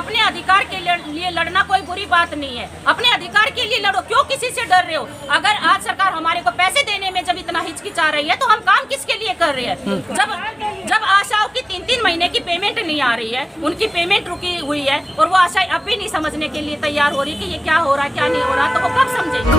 अपने अधिकार के लिए लड़ना कोई बुरी बात नहीं है। अपने अधिकार के लिए लड़ो, क्यों किसी से डर रहे हो? अगर आज सरकार हमारे को पैसे देने में जब इतना हिचकिचा रही है तो हम काम किसके लिए कर रहे हैं? जब आशाओं की 3-3 महीने की पेमेंट नहीं आ रही है, उनकी पेमेंट रुकी हुई है और वो आशाएं अब भी नहीं समझने के लिए तैयार हो रही कि ये क्या हो रहा है क्या नहीं हो रहा, तो वो कब समझेंगे?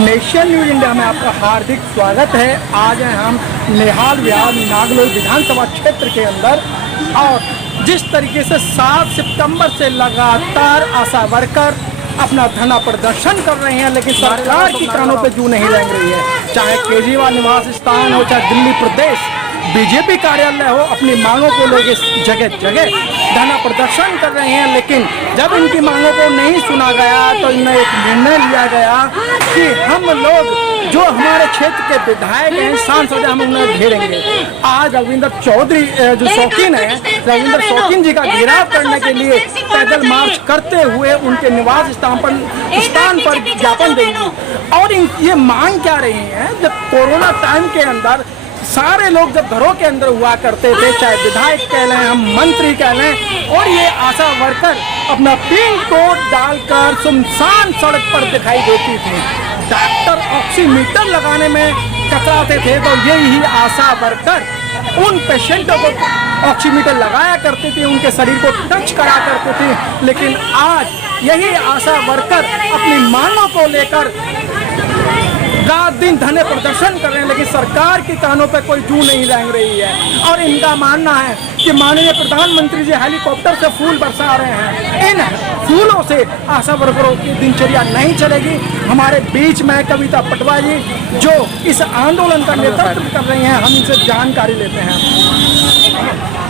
नेशन न्यूज इंडिया में आपका हार्दिक स्वागत है। आज हैं हम निहाल विहार नागलोई विधानसभा क्षेत्र के अंदर, और जिस तरीके से 7 सितंबर से लगातार आशा वर्कर अपना धरना प्रदर्शन कर रहे हैं, लेकिन सरकार की कानों पे जू नहीं लग रही है। चाहे केजरीवाल निवास स्थान हो, चाहे दिल्ली प्रदेश बीजेपी कार्यालय हो, अपनी मांगों को लेकर जगह जगह धरना प्रदर्शन कर रहे हैं। लेकिन जब इनकी मांगों को नहीं सुना गया तो इन्हें एक निर्णय लिया गया कि हम लोग जो हमारे क्षेत्र के विधायक हैं, सांसद हैं, हम उन्हें घेरेंगे। आज रविंद्र चौधरी जो शौकीन है, रविंद्र शौकीन जी का घेराव करने के लिए पैदल मार्च करते हुए उनके निवास स्थान पर ज्ञापन देंगे। और ये मांग क्या रही है? जब कोरोना टाइम के अंदर सारे लोग जब घरों के अंदर हुआ करते थे, चाहे विधायक कह लें, हम मंत्री कह लें, और ये आशा वर्कर अपना पिन कोड डालकर सुनसान सड़क पर दिखाई देती थी। डॉक्टर ऑक्सीमीटर लगाने में कतराते थे तो यही आशा वर्कर उन पेशेंटों को ऑक्सीमीटर लगाया करती थी, उनके शरीर को टच करा करती थी। लेकिन आज यही आशा वर्कर अपनी मांगों को लेकर रात दिन धरने प्रदर्शन कर रहे हैं, लेकिन सरकार की कानों पे कोई जू नहीं लग रही है। और इनका मानना है कि माननीय प्रधानमंत्री जी हेलीकॉप्टर से फूल बरसा रहे हैं, इन फूलों से आशा वर्करों की दिनचर्या नहीं चलेगी। हमारे बीच में कविता पटवा जी जो इस आंदोलन का नेतृत्व कर रही हैं, हम इनसे जानकारी लेते हैं।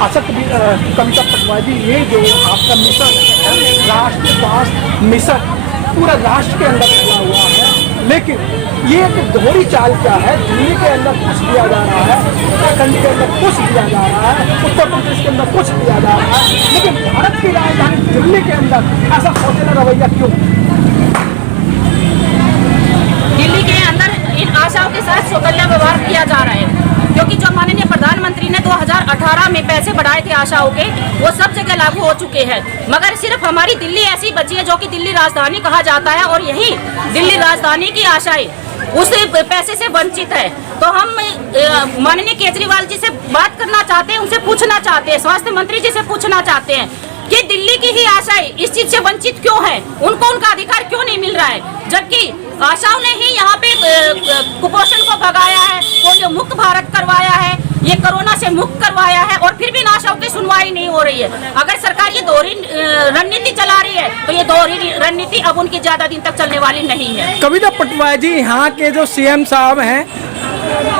अच्छा कविता पटवा जी, ये जो आपका मिशन है, राष्ट्रीय स्वास्थ्य मिशन, पूरा राष्ट्र के अंदर फैला हुआ है, लेकिन ये एक दोहरी चाल क्या है? दिल्ली के अंदर कुछ दिया जा रहा है, उत्तराखंड के अंदर कुछ दिया जा रहा है, उत्तर प्रदेश के अंदर कुछ दिया जा रहा है, लेकिन भारत की राजधानी दिल्ली के अंदर ऐसा सोचना रवैया क्यों? दिल्ली के अंदर इन आशाओं के साथ सौगल्या व्यवहार किया जा रहा है, क्योंकि जो माननीय प्रधानमंत्री ने 2018 में पैसे बढ़ाए थे आशाओं के, वो सब जगह लागू हो चुके हैं। मगर सिर्फ हमारी दिल्ली ऐसी बची है जो कि दिल्ली राजधानी कहा जाता है, और यही दिल्ली राजधानी की आशाएं उस पैसे से वंचित है। तो हम माननीय केजरीवाल जी से बात करना चाहते हैं, उनसे पूछना चाहते हैं, स्वास्थ्य मंत्री जी से पूछना चाहते हैं कि दिल्ली की ही आशाएं इस चीज से वंचित क्यों है, उनको उनका अधिकार क्यों नहीं मिल रहा है? जबकि आशाओं ने ही यहाँ पे कुपोषण को भगाया है, पोलियो मुक्त भारत करवाया है, ये कोरोना से मुक्त करवाया है, और फिर भी आशाओं की सुनवाई नहीं हो रही है। अगर सरकार ये दोहरी रणनीति चला रही है तो ये दोहरी रणनीति अब उनकी ज्यादा दिन तक चलने वाली नहीं है। कविता पटवा जी, यहाँ के जो सीएम साहब हैं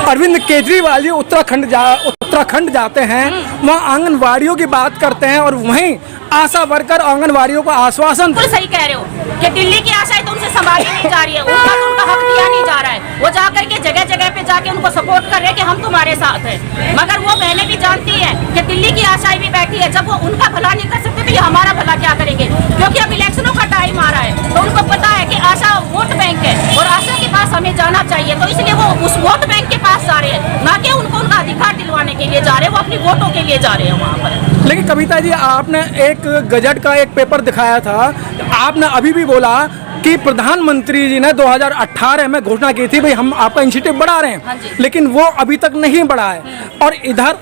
अरविंद केजरीवाल जी उत्तराखंड जाते हैं, वहाँ आंगनवाड़ियों की बात करते हैं, और वहीं आशा वर्कर आंगनवाड़ियों को आश्वासन। तो सही कह रहे हो कि दिल्ली की आशाएं तो उनसे संभाली नहीं जा रही है, उनका हक दिया नहीं जा रहा है। वो जाकर के जगह जगह पे जाके उनको सपोर्ट कर रहे हैं कि हम तुम्हारे साथ हैं, मगर वो बहनें भी जानती है कि दिल्ली की आशाएं भी बैठी है। जब वो उनका भला नहीं कर सकते तो ये हमारा भला क्या करेंगे? क्योंकि अब इलेक्शनों का टाइम आ रहा है, तो उनको पता है कि आशा वोट बैंक है और आशा के पास हमें जाना चाहिए, तो इसलिए वो उस वोट बैंक के पास जा रहे हैं, ना कि उनको उनका अधिकार दिलवाने के लिए जा रहे हैं, वो अपनी वोटों के लिए जा रहे हैं वहाँ पर। लेकिन कविता जी, आपने एक गजट का एक पेपर दिखाया था, आपने अभी भी बोला कि प्रधानमंत्री जी ने 2018 में घोषणा की थी, भाई हम आपका इंसेंटिव बढ़ा रहे हैं, लेकिन वो अभी तक नहीं बढ़ा है। और इधर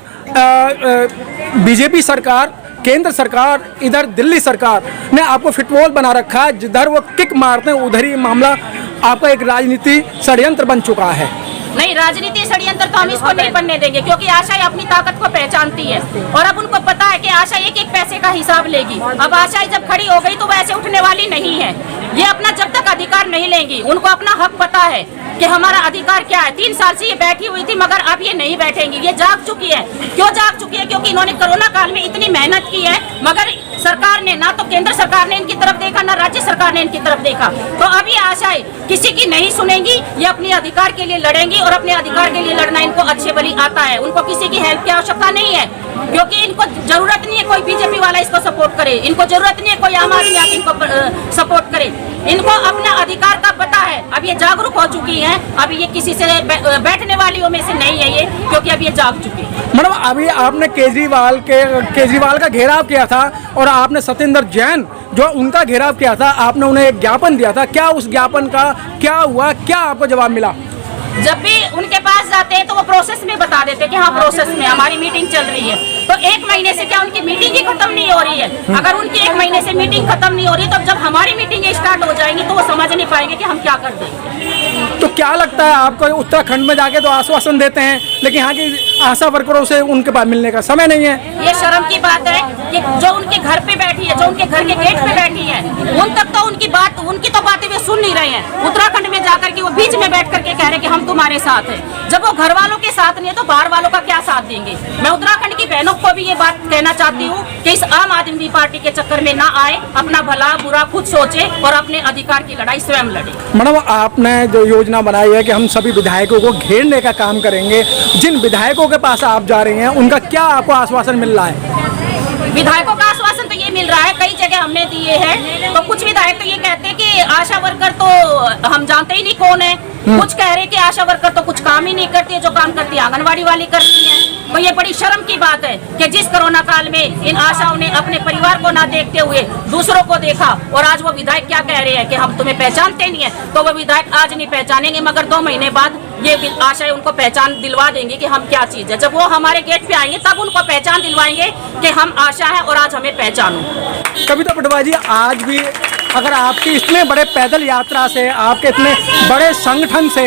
बीजेपी सरकार, केंद्र सरकार, इधर दिल्ली सरकार ने आपको फिटबॉल बना रखा है, जिधर वो किक मारते हैं उधर ही मामला आपका एक राजनीति षड्यंत्र बन चुका है। नहीं, राजनीति षड्यंत्र तो हम इसको नहीं बनने देंगे, क्योंकि आशा अपनी ताकत को पहचानती है और अब उनको पता है कि आशा एक एक पैसे का हिसाब लेगी। अब आशा जब खड़ी हो गई तो वो ऐसे उठने वाली नहीं है। ये अपना जब तक अधिकार नहीं लेंगी, उनको अपना हक पता है कि हमारा अधिकार क्या है। 3 साल से ये बैठी हुई थी, मगर अब ये नहीं बैठेंगी, ये जाग चुकी है। क्यों जाग चुकी है? क्योंकि इन्होंने कोरोना काल में इतनी मेहनत की है, मगर सरकार ने, ना तो केंद्र सरकार ने इनकी तरफ देखा, ना राज्य सरकार ने इनकी तरफ देखा। तो अब ये आशाएं किसी की नहीं सुनेंगी, ये अपने अधिकार के लिए लड़ेंगी और अपने अधिकार के लिए लड़ना इनको अच्छे भली आता है। उनको किसी की हेल्प की आवश्यकता नहीं है, क्योंकि इनको जरूरत नहीं है कोई बीजेपी वाला इसको सपोर्ट करे, इनको जरूरत नहीं है कोई आम आदमी आके इनको सपोर्ट करे। इनको अपना अधिकार का पता है, अब ये जागरूक हो चुकी हैं, अब ये किसी से बैठने वालियों में से नहीं है ये, क्योंकि अब ये जाग चुकी है। मैडम अभी आपने केजरीवाल का घेराव किया था और आपने सत्येंद्र जैन जो उनका घेराव किया था, आपने उन्हें एक ज्ञापन दिया था, क्या उस ज्ञापन का क्या हुआ, क्या आपको जवाब मिला? जब भी उनके पास जाते हैं तो वो प्रोसेस में बता देते हैं कि हाँ प्रोसेस में हमारी मीटिंग चल रही है। तो 1 महीने से क्या उनकी मीटिंग ही खत्म नहीं हो रही है? अगर उनकी 1 महीने से मीटिंग खत्म नहीं हो रही, तो जब हमारी मीटिंग स्टार्ट हो जाएंगी तो वो समझ नहीं पाएंगे कि हम क्या कर देंगे। तो क्या लगता है आपको, उत्तराखंड में जाके तो आश्वासन देते हैं लेकिन यहाँ की आशा वर्करों से उनके पास मिलने का समय नहीं है? ये शर्म की बात है कि जो उनके घर पे बैठी है, जो उनके घर के गेट पे बैठी है, उन तक तो उनकी तो बातें वे सुन नहीं रहे हैं। उत्तराखंड में जाकर के वो बीच में बैठ करके कह रहे हैं कि हम तुम्हारे साथ हैं। जब वो घर वालों के साथ नहीं है तो बाहर वालों का क्या साथ देंगे? मैं उत्तराखंड की बहनों को भी ये बात कहना चाहती हूँ कि इस आम आदमी पार्टी के चक्कर में ना आए, अपना भला बुरा खुद सोचे और अपने अधिकार की लड़ाई स्वयं लड़े। मैडम आपने जो योजना बनाई है कि हम सभी विधायकों को घेरने का काम करेंगे, जिन विधायकों के पास आप जा रही हैं उनका क्या आपको आश्वासन मिल रहा है? विधायकों का आश्वासन तो ये मिल रहा है, कई जगह हमने दिए हैं। तो कुछ विधायक तो ये कहते हैं कि आशा वर्कर तो हम जानते ही नहीं कौन है। कुछ कह रहे हैं कि आशा वर्कर तो कुछ काम ही नहीं करती है, जो काम करती है आंगनवाड़ी वाली करती है। तो ये बड़ी शर्म की बात है कि जिस कोरोना काल में इन आशाओं ने अपने परिवार को ना देखते हुए दूसरों को देखा, और आज वो विधायक क्या कह रहे हैं कि हम तुम्हें पहचानते नहीं है। तो वो विधायक आज नहीं पहचानेंगे, मगर 2 महीने बाद ये आशाएं उनको पहचान दिलवा देंगे कि हम क्या चीज है। जब वो हमारे गेट पे आएंगे तब उनको पहचान दिलवाएंगे कि हम आशा है और आज हमें पहचानो। कविता पटवा जी, आज भी अगर आपकी इतने बड़े पैदल यात्रा से, आपके इतने बड़े संगठन से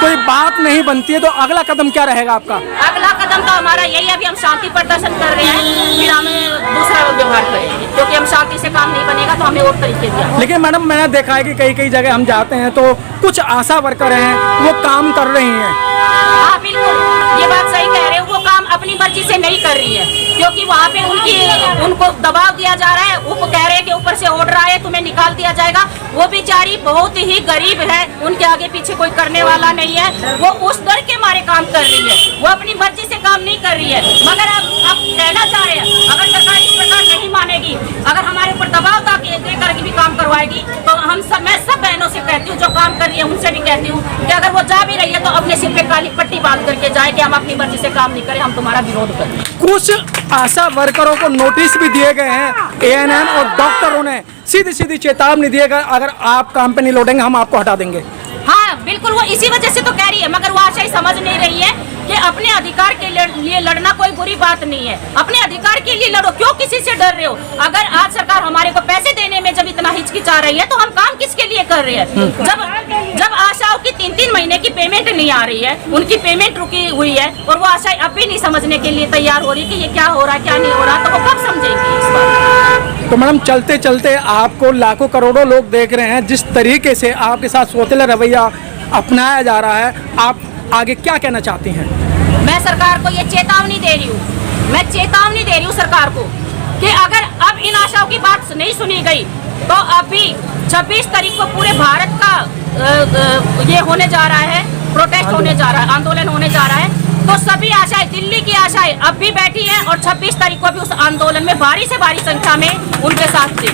कोई बात नहीं बनती है तो अगला कदम क्या रहेगा आपका? अगला कदम तो हमारा यही है, अभी हम शांति प्रदर्शन कर रहे हैं, फिर हमें दूसरा व्यवहार करेंगे, क्योंकि हम शांति से काम नहीं बनेगा तो हमें और तरीके दिया। लेकिन मैडम मैंने देखा है कि कई जगह हम जाते हैं तो कुछ आशा वर्कर हैं वो काम कर रही हैं। हाँ बिल्कुल, ये बात सही कह रहे हो, वो काम अपनी मर्जी से नहीं कर रही है, क्योंकि वहाँ पे उनको दबाव दिया जा रहा है। वो कह रहे हैं कि ऊपर से ऑर्डर आए, तुम्हें निकाल दिया जाएगा। वो बेचारी बहुत ही गरीब है, उनके आगे पीछे कोई करने वाला नहीं है, वो उस डर के मारे काम कर रही है, वो अपनी मर्जी से काम नहीं कर रही है। मगर अब कहना चाह रहे हैं, अगर सरकार इस प्रकार नहीं मानेगी, अगर हमारे ऊपर दबाव दे करके भी काम करवाएगी, तो मैं सब बहनों से कहती हूँ जो काम कर रही है उनसे भी कहती हूँ कि अगर वो जा भी रही है तो अपने सिर पे काली पट्टी बांध करके जाए कि हम अपनी मर्जी से काम नहीं करें, हम तुम्हारा विरोध करें। कुछ आशा वर्करों को नोटिस भी दिए गए हैं, ANM और डॉक्टरों ने सीधी चेतावनी दिएगा, अगर आप काम पे नहीं लौटेंगे हम आपको हटा देंगे। हाँ बिल्कुल, वो इसी वजह से तो कह रही है, मगर वो आशा ही समझ नहीं रही है कि अपने अधिकार के लिए लड़ना कोई बुरी बात नहीं है। अपने अधिकार के लिए लड़ो, क्यों किसी से डर रहे हो? अगर आज सरकार हमारे को पैसे देने में जब इतना हिचकिचा रही है तो हम काम किसके लिए कर रहे हैं? जब आशाओं की 3-3 महीने की पेमेंट नहीं आ रही है, उनकी पेमेंट रुकी हुई है, और वो आशाएं अब भी नहीं समझने के लिए तैयार हो रही कि ये क्या हो रहा है क्या नहीं हो रहा, तो वो कब समझेंगी इस बात? तो मैडम चलते चलते आपको लाखों करोड़ों लोग देख रहे हैं, जिस तरीके से आपके साथ सौतेला रवैया अपनाया जा रहा है, आप आगे क्या कहना चाहती हैं? मैं सरकार को ये चेतावनी दे रही हूँ, मैं चेतावनी दे रही हूँ सरकार को कि अगर अब इन आशाओं की बात नहीं सुनी गई तो अभी 26 तारीख को पूरे भारत का ये होने जा रहा है, प्रोटेस्ट होने जा रहा है, आंदोलन होने जा रहा है। तो सभी आशाएं, दिल्ली की आशाएं अब भी बैठी हैं और 26 तारीख को भी उस आंदोलन में भारी से भारी संख्या में उनके साथ थे।